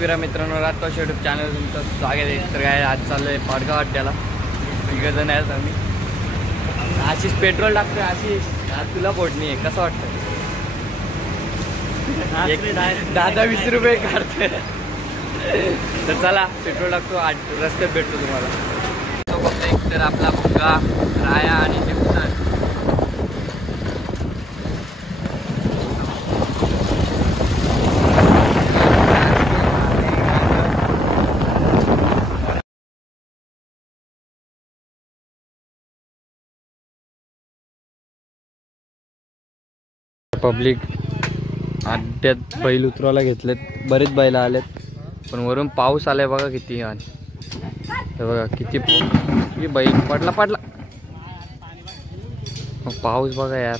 एकविरा मित्रांनो, रातोश YouTube channel तुमचं स्वागत आहे. तर काय आज चाललंय पाडगाव अड्ड्याला. तिघं जण आहेत आम्ही. आशिष पेट्रोल टाकतोय. आशिष आज तुला फोडणी आहे, कसं वाटतं? 10-20 रुपये काढतोय. तर चला पेट्रोल टाकतो, रस्त्यात भेटतो तुम्हाला. तर आपला भुंगा, राया आणि जिप्सन. पब्लिक अड्ड्यात बैल उतरवायला घेतलेत. बरेच बैल आलेत, पण वरून पाऊस आलाय बघा किती. आणि बघा किती बैल पडला. पाऊस बघा यार.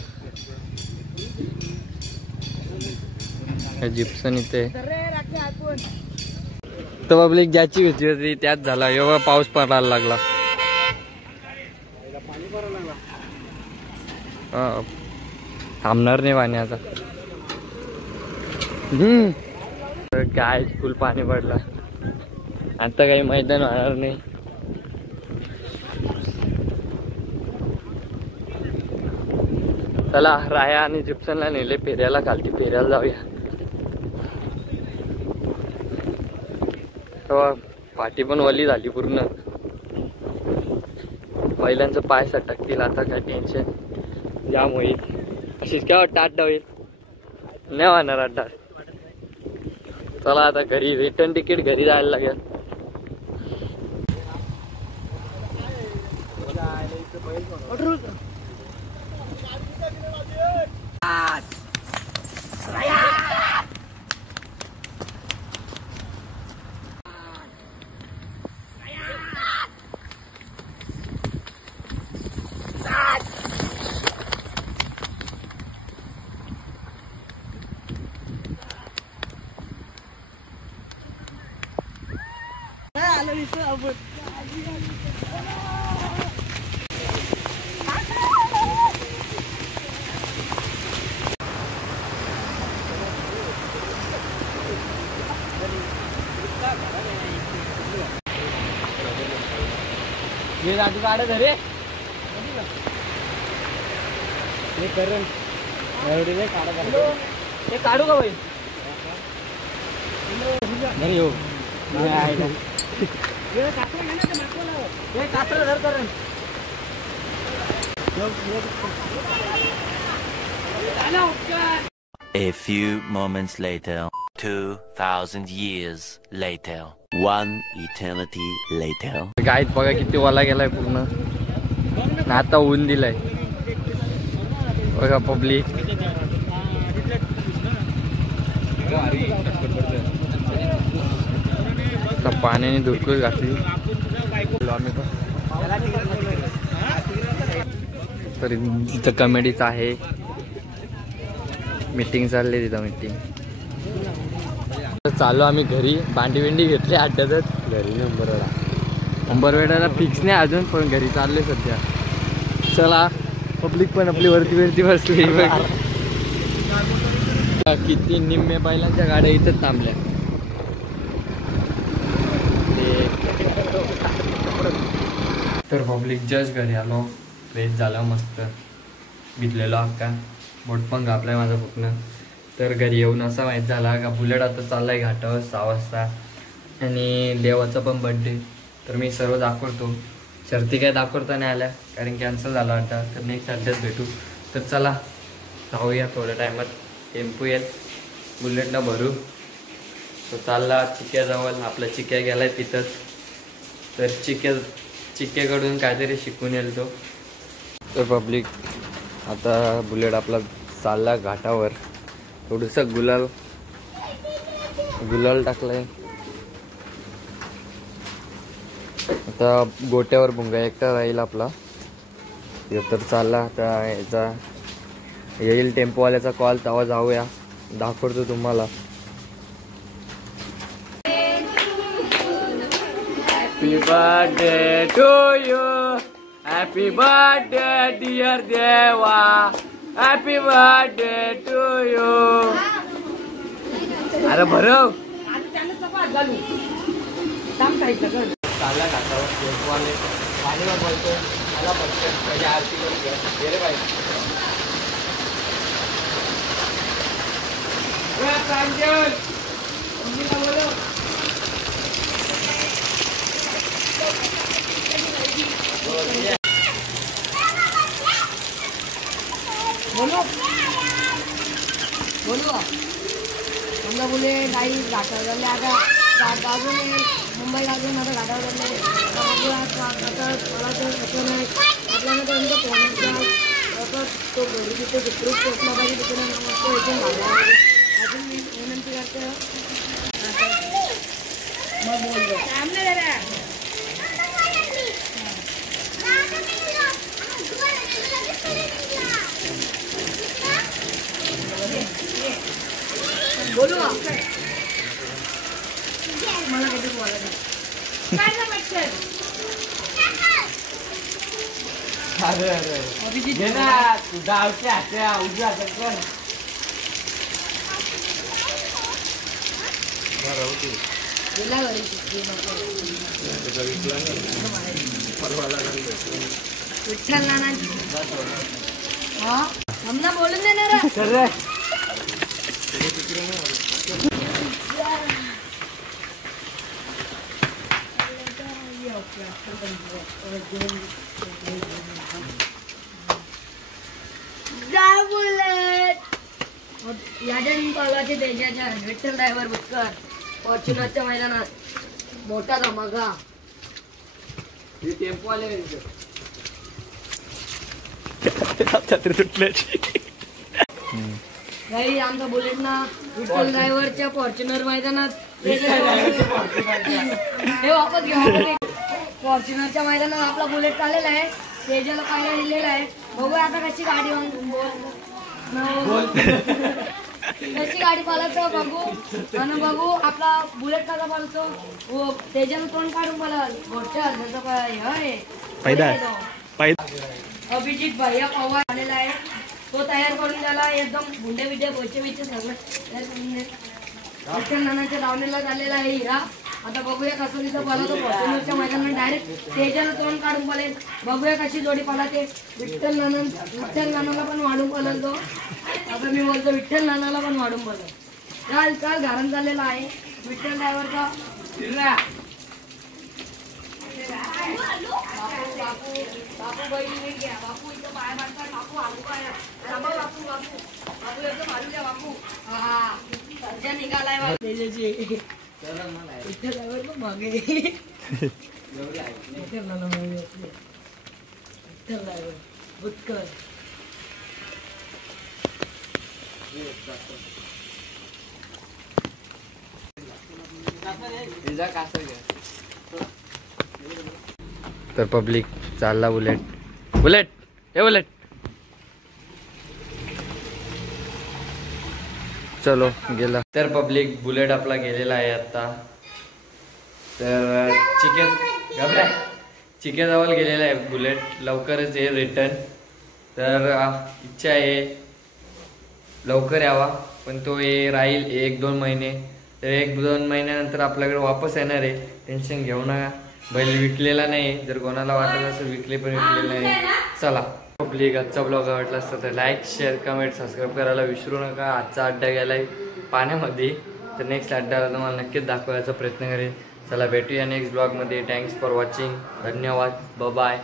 जिप्सन इथे तर पब्लिक ज्याची भीती होती त्याच झाला. एवढा पाऊस पडायला लागला. थांबणार नाही पाणी आता. काय फुल पाणी पडला. आता काही मैदान होणार नाही. चला राया आणि जिप्सनला नेले फेऱ्याला. खालती फेऱ्याला जाऊया. पाठी पण वली झाली पूर्ण. बैलांचं पाय सटकतील आता. काय टेन्शन जाम होईल. अशीच काय वाटतं अड्डा होईल? नाही होणार अड्डा. चला आता घरी. रिटर्न तिकीट घरी जायला लागेल. ये राजू काढ घरे. हे करण हे काढू का भाई? नाही हो. A few moments later, 2000 years later, one eternity later. गाईत बघा किती वाला गेलाय पूर्ण. आता ऊन दिलाय बघा पब्लिक. पाण्याने धुरकूच घातली. तर इथं कमेडीच आहे. मीटिंग चालली तिथं. मीटिंग चालू आम्ही घरी. भांडी बिंडी घेतली अड्ड्यातच. घरी नंबरवेडाला फिक्स नाही अजून, पण घरी चालले सध्या. चला पब्लिक पण आपली वरती बसली. किती निम्मे बैलांच्या गाड्या इथंच थांबल्या. तर पब्लिक जस्ट घरी आलो. फ्रेश झाला मस्त. भिजलेलो अक्का. बोट पण घापलाय माझा पूर्ण. तर घरी येऊन असा माहीत झाला का बुलेट आता चाललाय घाटावर 6 वाजता. आणि देवाचा पण बड्डे. तर मी सर्व दाखवतो. शर्ती काय दाखवता नाही आल्या कारण कॅन्सल झाला वाटतं. तर नेक्स्ट अड्ड्यात भेटू. तर चला जाऊया थोड्या टायमात. टेम्पो येईल बुलेटला भरू. तो चालला चिक्याजवळ. आपला चिक्या गेलाय तिथंच. तर चिक्याकडून काहीतरी शिकून येईल तो. तर पब्लिक आता बुलेट आपला चालला घाटावर. थोडंसं गुलाल टाकलाय. आता गोट्यावर भुंगा एकटा राहील आपला. तर चालला आता. याचा येईल टेम्पोवाल्याचा कॉल, तेव्हा जाऊया. दाखवतो तुम्हाला. Happy birthday to you. Happy birthday dear Deva. Happy birthday to you. अरे भरव घालू सांग साहित्य कर चालला घाटावर शेतवाले पाणीवर बोलतो मला पटकन त्याची आरती करून घ्या गेले पाहिजे प्रांजल मम्मीला बोलव बोलो बोलो समजा बोले नाही घाटावर झाले आता अजून मुंबईला अजून आता घाटावर झाले मला तर कसं नाही आपल्याला तर आमचं पोहण्याचा असं तो घरी तिथे ग्रुप पोचला पाहिजे तिथे मस्त इथून घाला अजून मी विनंती करते मग बोलतो बोलू मला काहीतरी बोलायचं अरे अरे अभिजित ना तुझा आवच्या हात्या उजव्या हातात कर गेला घरी विठ्ठल नाना हा आमना बोलून देणार यादन कॉलाचे देशाच्या विठ्ठल ड्रायव्हर बुटकर फॉर्च्युनरच्या मैदानात मोठा धमाका टेम्पो आले काही आमचा बुलेट ना विठ्ठल ड्रायव्हरच्या फॉर्च्युनर मैदानात हे वापस घ्या फॉर्च्युनरच्या मैदानात आपला बुलेट चाललेला आहे तेजाला पायला दिलेला आहे बघू आता कशी गाडी कशी गाडी पालवतो बघू आणि बघू आपला बुलेट कसा पालतो तेजाला तोंड काढून मला घोटच्या अभिजित भैया पवार आलेला आहे तो तयार करून त्याला एकदम गुंडे बिंडे बोचे बिचे सगळं तयार करून दे विठ्ठल नानाच्या दावणीला झालेला आहे हिरा आता बघूया कसं तिथं पळतो फॉर्च्युनरच्या मैदानात डायरेक्ट तेजाला तोंड काढून पळेल बघूया कशी जोडी पळते विठ्ठल नानाला पण वाढून पळतो आता मी बोलतो विठ्ठल नानाला पण वाढून पळतो चाल चाल घरात झालेला आहे विठ्ठल ड्रायव्हरचा बापू बहिणी घ्या बापू इथं पाय मारतात बापू आलू काय बापू बापू बापू बापू एकदम आलू द्या बापू हा सध्या निघालाय विठ्ठल ड्रायव्हर पण मागे विठ्ठल ड्रायव्हर बुटकर तर पब्लिक चालला बुलेट बुलेट हे बुलेट चलो गेला तर पब्लिक बुलेट आपला गेलेला आहे आता तर चिकेजवळ गेलेला आहे बुलेट लवकरच येईल रिटर्न तर इच्छा आहे लवकर यावा पण तो राहील 1-2 महिने तर 1-2 महिन्यानंतर आपल्याकडे वापस येणार आहे टेन्शन घेऊ नका बैल विकलेला नाही जर कोणाला वाटत असेल विकले पण विकलेले नाही चला पब्लिक आजचा ब्लॉग आवडला असता तर लाईक शेअर कमेंट सबस्क्राईब करायला विसरू नका आजचा अड्डा गेलाय पाण्यामध्ये तर नेक्स्ट अड्ड्याला तुम्हाला नक्कीच दाखवायचा प्रयत्न करेन चला भेटूया नेक्स्ट ब्लॉगमध्ये थँक्स फॉर वॉचिंग धन्यवाद बाय